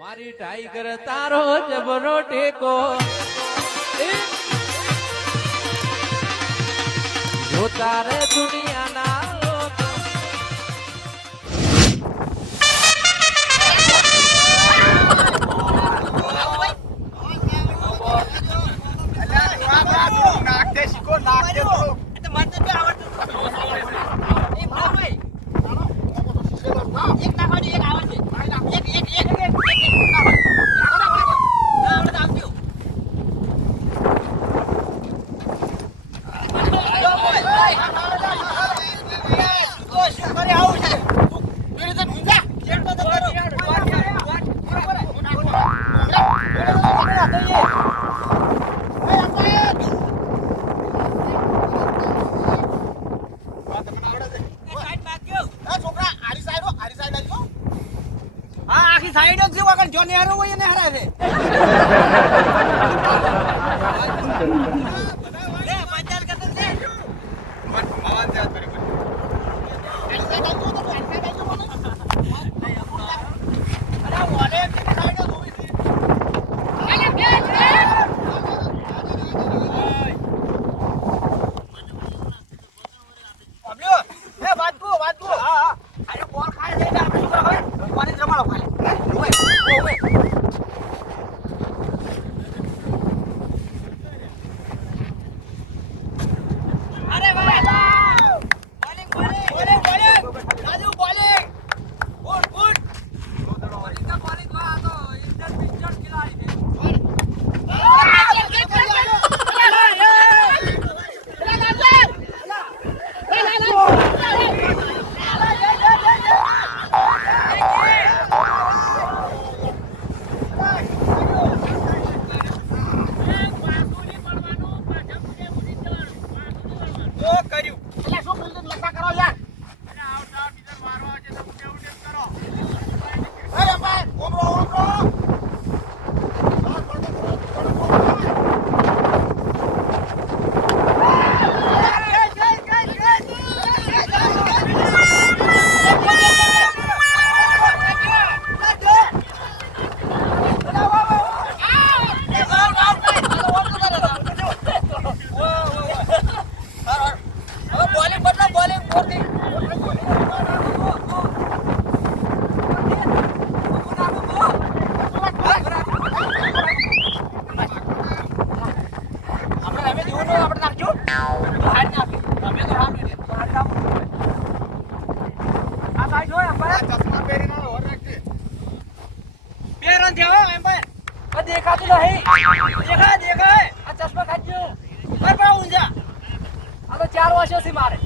મારી ટાઈગર તારો જબરો ટેકો. જો તારે દુનિયાના નાખ દે શીખો નાખ તો મને આવડતું. એક નાખો એક આવે છે એક એક એક દેખાતું નહીં. દેખાય દેખાય. આ ચશ્મા ખાજો પર પણ ઊંઝા આ તો ચાર વર્ષોથી મારે.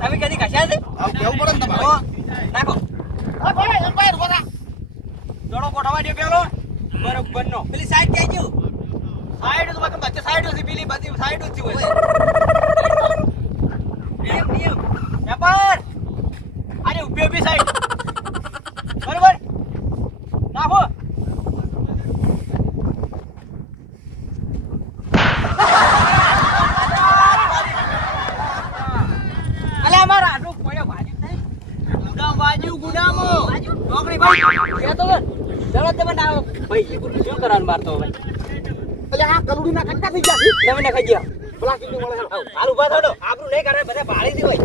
તમે કદી કશા છે? કેવું પડે ને તમારે? નાખો. દડો ગોઠવવા દે પેલો. બરોબર નો. પેલી સાઈડ ક્યાં ગયું? સાઈડ તો બાકી બચ્ચે સાઈડ હતી પેલી બધી સાઈડ જ હોય નિયમ નિયમ વેપાર. અરે ઊભી ઊભી સાઈડ બરોબર નાખો અલે અમારા આટલું પડ્યો ભાજી નહીં ગુડામ બાજુ ગુડામો નોકરી ભાઈ કે તો ચલો તમે ના ભાઈ શું કરવાનું મારતો હવે એટલે આ કલુડી ના કંટા થઈ ગયા તમે ખાઈ ગયા પેલા કીધું મળે હાલ ઊભા થો આપણું નહીં કરે બધા પાડી દી હોય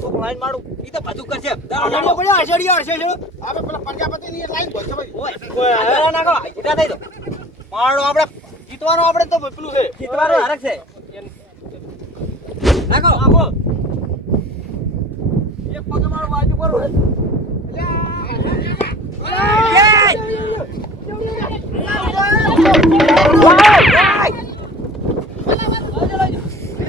તો લાઈન મારું ઈ તો બધું કરશે અડસડિયો પડ્યો અડસડિયો અડસડિયો હવે પેલા પ્રજાપતિ ની લાઈન છે ભાઈ ઓય નાખો જીતા થઈ દો મારો આપણે જીતવાનો આપણે તો પેલું છે જીતવાનો હરક છે નાખો નાખો એક પગ મારો બાજુ કરો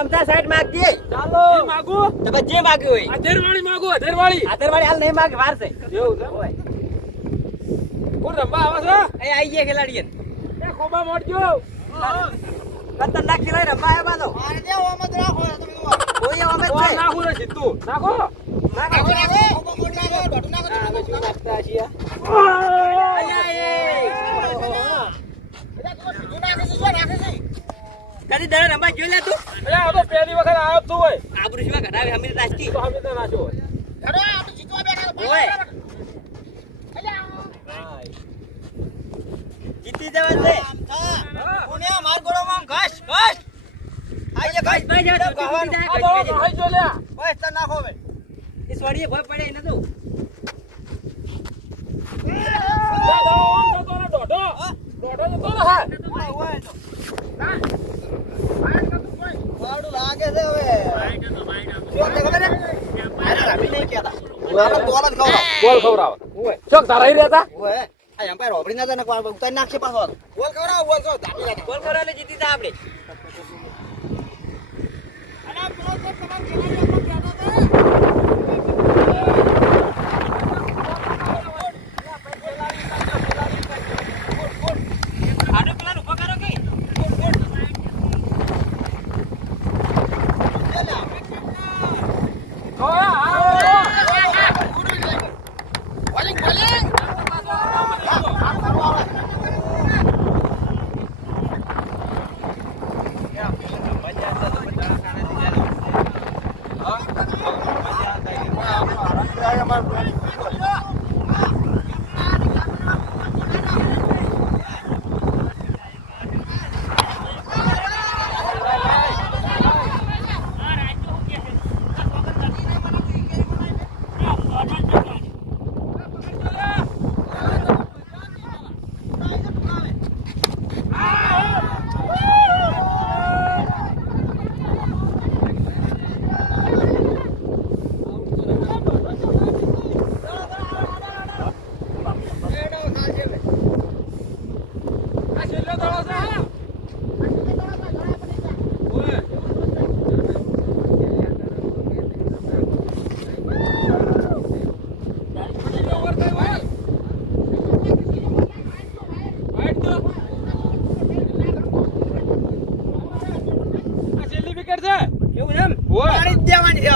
અમથા સાઈડ માગ દે ચાલો. માગો. માગું તમે જે માગ્યું હોય. અધેરવાળી માગું અધેરવાળી આતરવાળી હાલ નહીં માગ વાર છે. એવું છે? ઓય કોણ રંબા આવે છો? એ આઈ ગયા ખેલાડીએ એ ખોબા મોડજો. ખતરનાક ખેલાડી રમવા આવ્યા તો કોઈ અમે તો છે આ નાખું રે સીધું નાખો કદી દરે રમવા જોઈ લે તું અરે આ તો પહેલી વખત આવ્યો હોય આબરૂ શિવા કઢાવે હમી નાસ્તી તો હવે તો નાખ્યો હોય ઓય જીતી જવા દે માર ઘાસ આઈએ ઘાસ ભાઈ. જાવ કહેવાનું આ તો નાહી જો લ્યા બસ તને નાખો એ સોડીએ ભય પડે તો. જા, જા, લાગે છે હવે તોલ જ ખવડાવ ચોક રહેતા આ એમ્પાયર ઓબડી ના તને ઉતારી નાખશે પાછો? બોલ એટલે જીતી જા આપણે આડું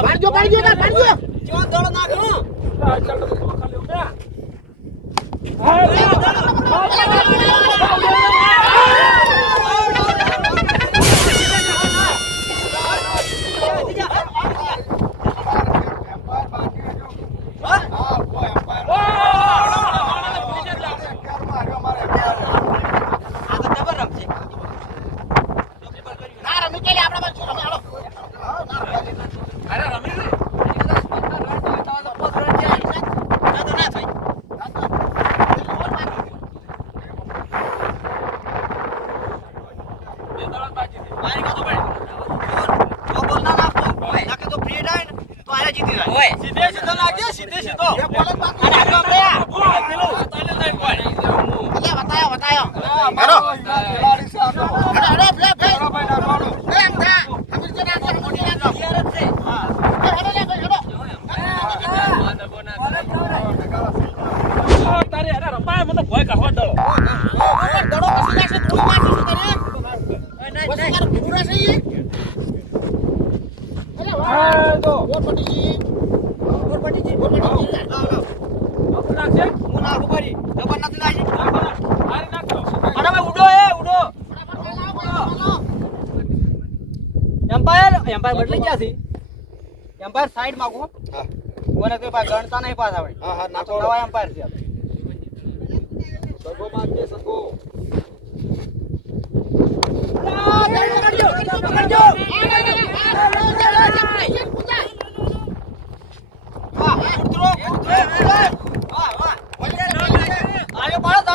પાડજો પાડજો ના પાડજો. જીવન દોડો નાખો હા? સીધો ઉડો એ ઉડો. એમ્પાયર એમ્પાયર બદલી ગયા છે. એમ્પાયર સાઈડ માંગો હા. કોને તે પા ગણતા નહીં પાસ આવડે હા હા નાખો. નવા એમ્પાયર છે. સગો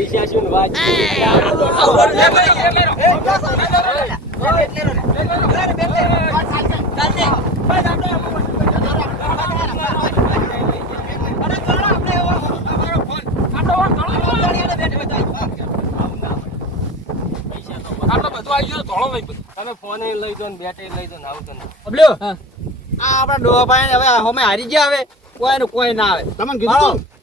પૈસા શું વાત તમે ફોન લઈ દો ને બેટે લઈ દો ને આવું તને આ આપડા ડોહા ભાઈ હવે અમે હારી ગયા આવે કોઈ કોઈ ના આવે. તમે કીધું.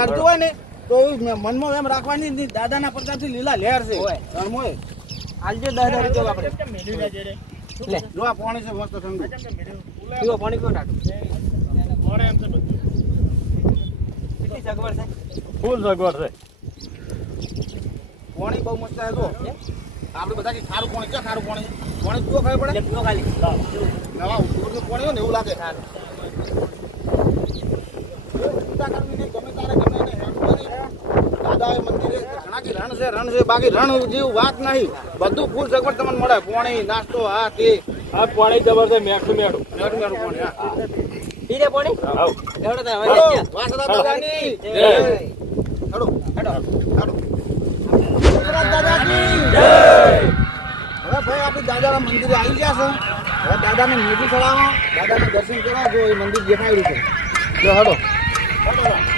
હેરતું હોય ને તો મનમાં એમ રાખવાની નહીં, દાદાના પ્રતાપથી લીલા લહેર છે. આલજો દસ હજાર રૂપિયા આપણે લે જો આ પાણી છે મસ્ત ઠંડુ. પીવો પાણી પીવો ટાટું કેટલી સગવડ છે? ફૂલ સગવડ છે. પાણી બહુ મસ્ત છે જો. આપણે બધા કે ખારું પાણી છે ખારું પાણી? પાણી પીવો ખબર પડે? પીવો ખાલી. નવા ઉપરનું પાણી હોય ને એવું લાગે. ચિંતા રણ છે રણ છે બાકી રણ જેવું વાત નહીં. બધું ફૂલ સગવડ તમને મળે. પાણી નાસ્તો હા તે. આ પાણી જબરદસ્ત મેઠું મેઠું. મેઠું મેઠું પાણી હા. પી રે પાણી? આવ લેવડો તારે હવે વાસદા દાદાની. જય. હેડો, હેડો. હેડો. વાસદા દાદાની. હવે ભાઈ આપણે દાદાના મંદિરે આવી ગયા છે. હવે દાદાને મેથી ચડાવો દાદાને દર્શન કરો જો એ મંદિર દેખાઈ રહ્યું છે. જો હેડો. હેડો.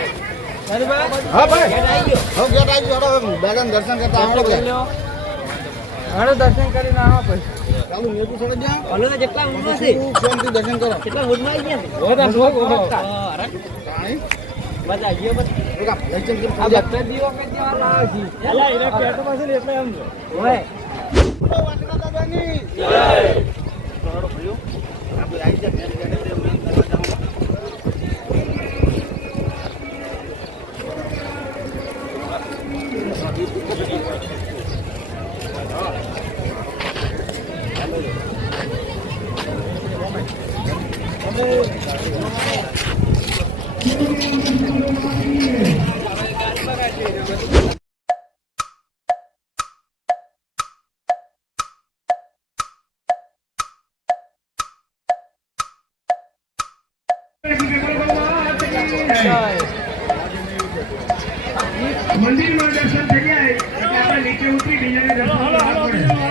હા ભાઈ. હવે ગેટ આવી ગયો. દાદાના દર્શન કરતા આવડો ભાઈ હાડો દર્શન કરીને આવો પછી. ચાલુ મેથી ચડાવી દે ઓલો જેટલા ઊંડો છે. શાંતિ દર્શન કરો? કેટલા ઊંડમાં આવી ગયા પાણી મજા આવી આ. દીવો કે લાવે છે અલા, એને પેટમાં ને એટલે એમ છે. ઓય. દાદાની. જય. ભાઈઓ આપણે આવી ગયા મંદિરમાં દર્શન થઈ જાય એટલે આપણે નીચે ઉતરી બીજાને દર્શન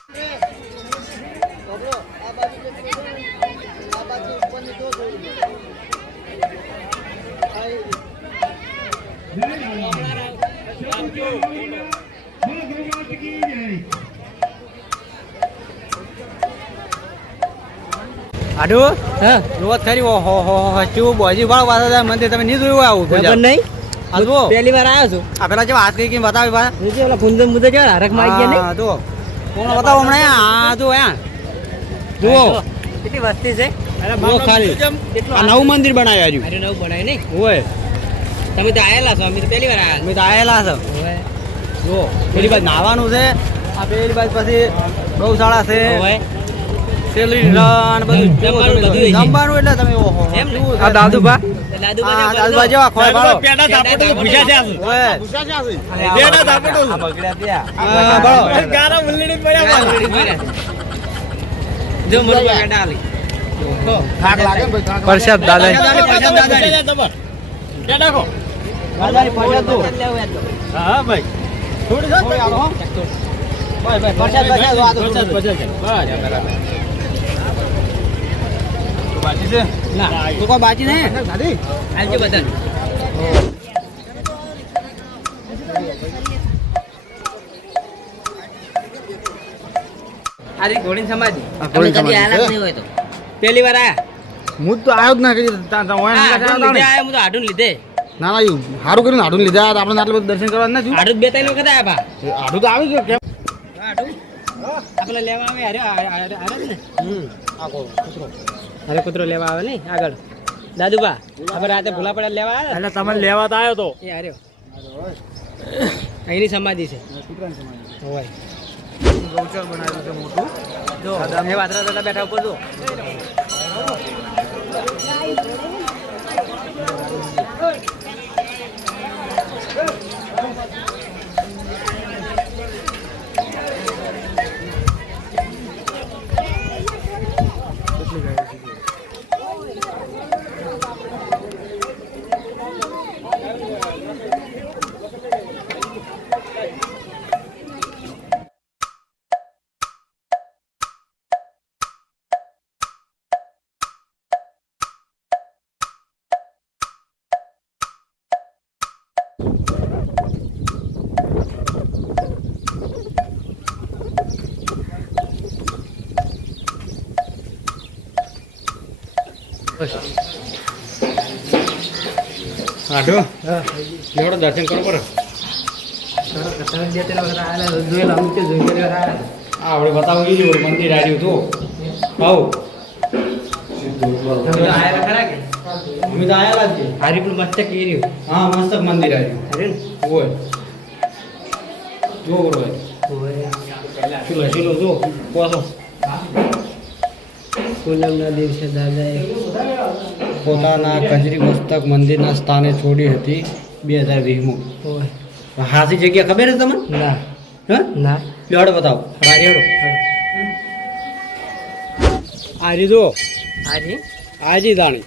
આડુ હા. ખરી ઓ હો હો હો ચૂ બોજી વાળ વાળા મંદિર તમે નહીં જોયું આવું ખબર નહીં? આ પહેલી વાર આવ્યો છું. આ પેલા જે વાત કઈ કઈ બતાવી બા નીચે ઓલા મુદ્દે કેવા હરખ મારી ગયા નહીં? તો કોણ બતાવો હમણાં? આ જો આ. જુઓ. કેટલી વસ્તી છે? જુઓ ખાલી. આ નવું મંદિર બનાવ્યું હજુ. નવું બનાવ્યું નહીં? હોય તમે તો આયેલા છો અમે તો પહેલી વાર આવ્યા અમે તો આયેલા છો. જુઓ. પેલી બાજુ નાવાનું છે આ પેલી બાજુ પછી ગૌશાળા છે. બધું જમવાનું. જમવાનું એટલે તમે ઓહો. આ દાદુબા દાદુ આ જેવા ખોય બાળો પેડા ધાપડો તો છે ઓય ભૂસા છે પેડા ધાપડો બગડ્યા ત્યાં. બાળો. ગારા ઉલ્લડી પડ્યા પાછળ. જો મોટો પેડા આલી. થાક લાગે ભાઈ થાક પરસાદ દાદા ભૂસ્યા છે પેડા ખો. દાદાની પરસાદ તો. હા ભાઈ. થોડી હો. ભાઈ ભાઈ પરસાદ પરસાદ આ તો પ્રસાદ, પ્રસાદ છે. છે. ના તો કોઈ બાકી નહીં. દાદી. આવજો બધા. આરી ઘોડી સમાધિ. તમે કદી આયેલા નહીં હોય તો. પહેલી વાર આયા? હું તો આવ્યો જ ના તા તા હોય ને આયા હું તો હાડું લીધે. ના ના સારું કર્યું હાડું લીધા તો આપણે આટલું બધું દર્શન કરવા આડું બે ત્રણ વખત આયા બા. હાડું તો આવી ગયો કેમ? આડું આપણે લેવા આવે અરે અરે અરે જ ને. અરે કૂતરો. લેવા આવે ને આગળ. દાદુબા આપણે રાતે ભૂલા પડ્યા લેવા આવ્યા? એટલે તમે લેવા તો આવ્યો તો. એ આર્યો અહીંની સમાધિ છે. હોય. ગૌચર બનાવેલું છે મોટું જો એ વાતરા દાદા બેઠા ઉપર જો. ગયા આવેલા આ આપણે બતાવું એ રહ્યું મંદિર આવ્યું તો આવું. અમે તો આયેલા જ. હારી પણ મસ્ત કેર્યું. હા મસ્ત મંદિર આવ્યું ને હોય. જો બરોબર ચલો ચલો જો પોસો પૂનમના દિવસે દાદાએ પોતાના કજરી મસ્તક મંદિરના સ્થાને છોડી હતી બે હજાર વીસમાં. હાસી જગ્યા ખબર છે તમને? ના. હા? ના. લેવડો બતાવો. બારી આજી જો આજી આજી દાણી.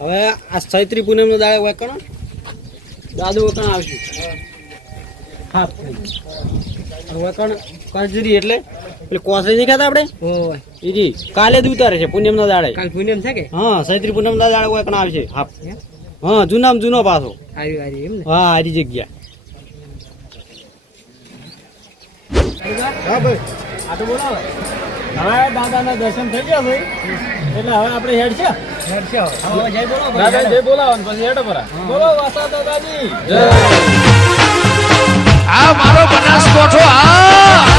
હવે આ ચૈત્રી પૂનમનો દાડે વકણ દાદુ વકણ આવશે. હા. વકણ કજરી એટલે એટલે કોસરી નહીં ખાતા આપણે? ઈજી કાલે જ ઉતારે છે પૂનમનો દાડે. કાલ પૂનમ છે કે? હા સૈત્રી પૂનમ ના દાડે વકણ આવશે હા? હા જૂનામ જૂનો પાછો. આવી આવ્યું એમ ને? હા આરી જગ્યા. હા ભાઈ. આ તો બોલાવે. હવે દાદાના દર્શન થઈ ગયા ભાઈ. એટલે હવે આપણે હેડ છે. દાદા જય બોલાવો પછી હેડ પર. બોલો વાસા દાદાજી. આ મારો બનાસકોઠો આ.